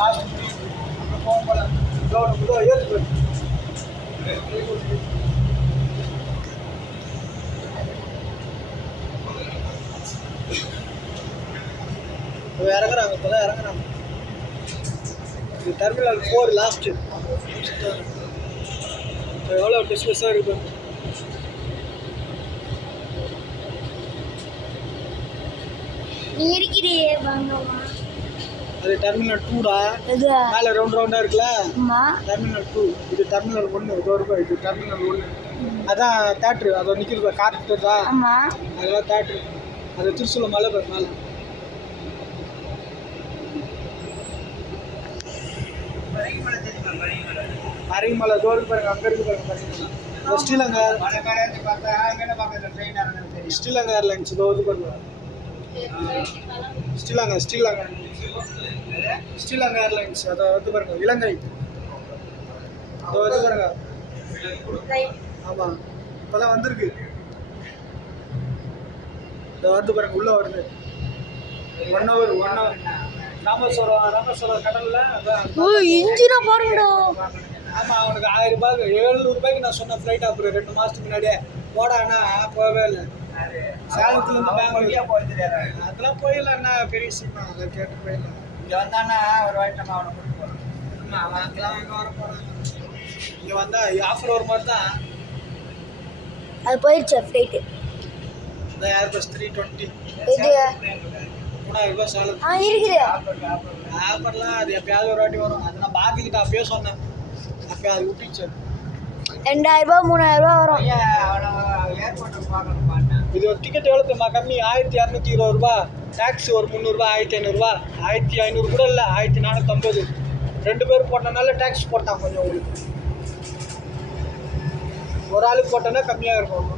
Last முடியுது அங்கே போகும்போது இதோ ஏற்று இறங்குறாங்க, இப்போதான் இறங்குறாங்க. இது டெர்மினல் 4 லாஸ்ட்டு. இப்போ எவ்வளோ டிஸ்பெஸாக இருக்குது. அது டெர்மினல் 2டா, மேலே ரவுண்டாக இருக்குல்ல, டெர்மினல் 2. இது டெர்மினல் 1. இதோ இருக்கும், இது டெர்மினல் 1. அதான் தேட்ரு, அதை நிற்கிறது கார்டு தான், அதெல்லாம் தேட்ரு. அது திருச்சூர் மலை பேர் மேலே. மறைமலை தோறு பாருங்க, அங்கே இருக்கு பாருங்க மறைமலை. ஸ்ரீலங்கா ஸ்ரீலங்கா ஏர்லைன்ஸ் இதோ இது பாருங்க. ஸ்ரீலங்கா ஏர்லைன்ஸ் அதை வந்து பாருங்க, இலங்கை இதோ இது பாருங்க. ஆமாம், இப்போதான் வந்திருக்கு. இதை வந்து பாருங்க, உள்ளே வருது. 1 hour ராமேஸ்வரம் கடலில் அதான் இன்ஜினா பாருங்கடா. ஆமாம், அவனுக்கு 1000 ரூபாய்க்கு 700 ரூபாய்க்கு நான் சொன்ன ஃப்ளைட் அப்புறம் 2 மாதத்துக்கு முன்னாடியே போடாண்ணா போகவே இல்லை. சேலத்துலேருந்து பெங்களூர் போயிட்டு அதெல்லாம் போயிடலாம். என்ன பெரிய விஷயமா, அதை கேட்டு போயிடலாம். இங்கே வந்தானா ஒரு வாய்ட்டு நம்ம அவனை கூட்டு போகிறோம். ஆமாம், அவன் அங்கெல்லாம் அங்கே வர போகிறான். இங்கே வந்தால் ஆஃபர் ஒரு மாதிரி தான். அது போயிடுச்சு ஃப்ளைட்டு. இந்த ஏர்பஸ் 320 3,000 ரூபாய் சேலம் இருக்குது. ஆஃபர்லாம் அது எப்பயாவது ஒரு வாட்டி வரும். அது நான் பாக்கிக்கிட்ட அப்பயே சொன்னேன், அப்போ அது விட்டுச்சு. 2000 ரூபா 3000 ரூபா வரும். இது ஒரு டிக்கெட் எவ்வளோ தெரியுமா கம்மி? 1220 ரூபா. டேக்ஸி ஒரு 300 ரூபா, 1500 ரூபா. 1500 கூட இல்லை, 1450. 2 பேர் போட்டனால டேக்ஸ் போட்டான் கொஞ்சம். உங்களுக்கு ஒரு ஆளுக்கு போட்டோன்னா கம்மியாக இருக்கும்.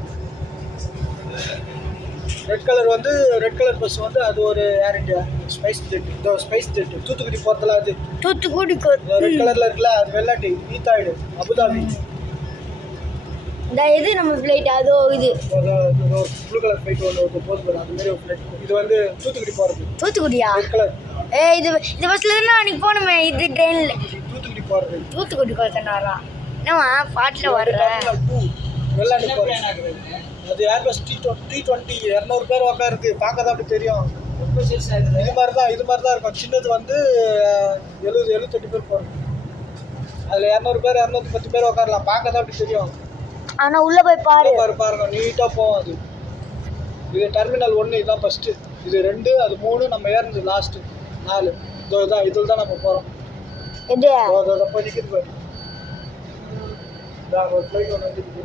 ரெட் கலர் பஸ் வந்து அது ஒரு ஏர் இண்டியா ஸ்பைஸ் ஜெட். இதோ ஸ்பைஸ் ஜெட் தூத்துக்குடி போகிறதுல அது தூத்துக்குடி ரெட் கலரில் இருக்குல்ல, அது வெள்ளாட்டி ஈத்தாய்டு அபுதாபி. இந்த இது நம்ம ஃப்ளைட் அதோ இது ப்ளூ கலர் ஃப்ளைட் ஒன்று போகுது, அது மாதிரி ஒரு ஃப்ளைட். இது வந்து தூத்துக்குடி போகிறது. தூத்துக்குடியா? Red colour. இது பஸ்ஸில் தானே அன்றைக்கி போகணுமே. இது ட்ரெயினில் தூத்துக்குடி போகிறது. தூத்துக்குடி போகிறதுனாரா என்னவா பாட்டில் வர்றேன். வெள்ளாட்டி போகிறது. அது ஏர்பஸ் T20 200 பேர் உட்காருது. பார்க்க தான் அப்படி தெரியும். இது மாதிரி தான் இருக்கும். சின்னது வந்து 70-78 பேர் போகிறது. அதில் 200 பேர் 210 பேர் உட்காரலாம். பார்க்க தான் அப்படி தெரியும். ஆனால் உள்ளே போய் பாருங்க, நீட்டாக போகும் அது. இது டெர்மினல் 1, இதுதான் ஃபஸ்ட்டு. இது 2, அது 3, நம்ம ஏறினது லாஸ்ட்டு 4. இதில் தான் நம்ம போகிறோம். போய் நிற்கிது பாரு, ஒரு ஃப்ளைட் ஒன்று வந்துருக்கு.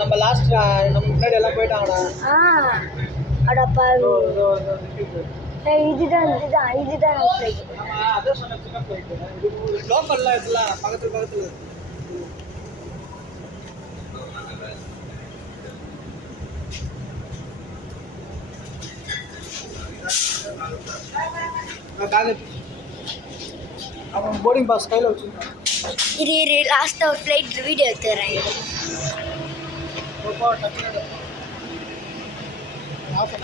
நம்ம லாஸ்ட் நம்ம முன்னாடி எல்லாம் போயிட்டாங்கடா. அடப்பா, இதுதான் ஃப்ளைட். ஆமாம், அதான் சொன்ன சின்ன ஃப்ளைட்டு. இது லோக்கல்லாம் இதெல்லாம் பக்கத்தில் அவன் போர்டிங் பாஸ் கையில் வச்சுருக்கான். இது லாஸ்ட்டாக ஒரு ஃப்ளைட் வீடியோ எடுத்துக்கிறேன். ஆஃப்